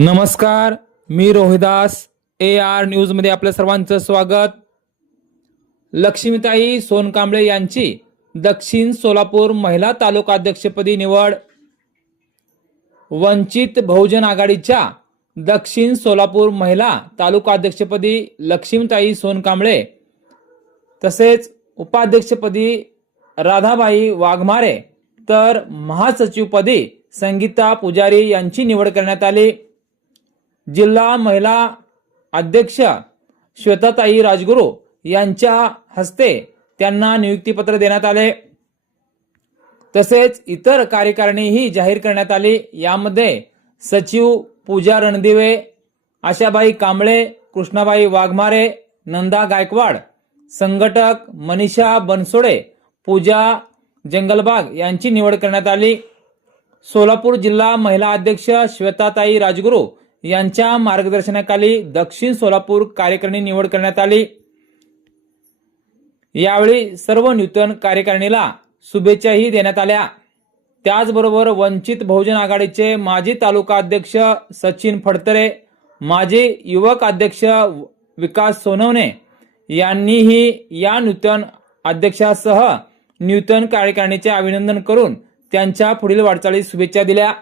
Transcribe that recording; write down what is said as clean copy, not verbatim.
नमस्कार, मी Rohidas AR news मध्ये आपल्या सर्वांचं स्वागत। लक्ष्मीताई सोनकांबळे यांची दक्षिण सोलापूर महिला तालुका अध्यक्षपदी निवड। वंचित बहुजन आघाडीच्या दक्षिण सोलापूर महिला तालुका अध्यक्षपदी लक्ष्मीताई सोनकांबळे तसेच उपाध्यक्षपदी राधाबाई वाघमारे तर महासचिवपदी संगीता पुजारी यांची निवड करण्यात आली। जिल्हा महिला अध्यक्ष श्वेताताई राजगुरू यांच्या हस्ते त्यांना नियुक्तीपत्र देण्यात आले। तसेच इतर कार्यकारिणीही जाहीर करण्यात आली। यामध्ये सचिव पूजा रणदिवे, आशाबाई कांबळे, कृष्णाबाई वाघमारे, नंदा गायकवाड, संघटक मनीषा बनसोडे, पूजा जंगलबाग यांची निवड करण्यात आली। सोलापूर जिल्हा महिला अध्यक्ष श्वेताताई राजगुरू यांच्या मार्गदर्शनाखाली दक्षिण सोलापूर कार्यकारिणी निवड करण्यात आली। यावेळी सर्व नूतन कार्यकारिणीला शुभेच्छाही देण्यात आल्या। त्याचबरोबर वंचित बहुजन आघाडीचे माजी तालुका अध्यक्ष सचिन फडतरे, माजी युवक अध्यक्ष विकास सोनवणे यांनीही या नूतन अध्यक्षासह नूतन कार्यकारिणीचे अभिनंदन करून त्यांच्या पुढील वाटचालीस शुभेच्छा दिल्या।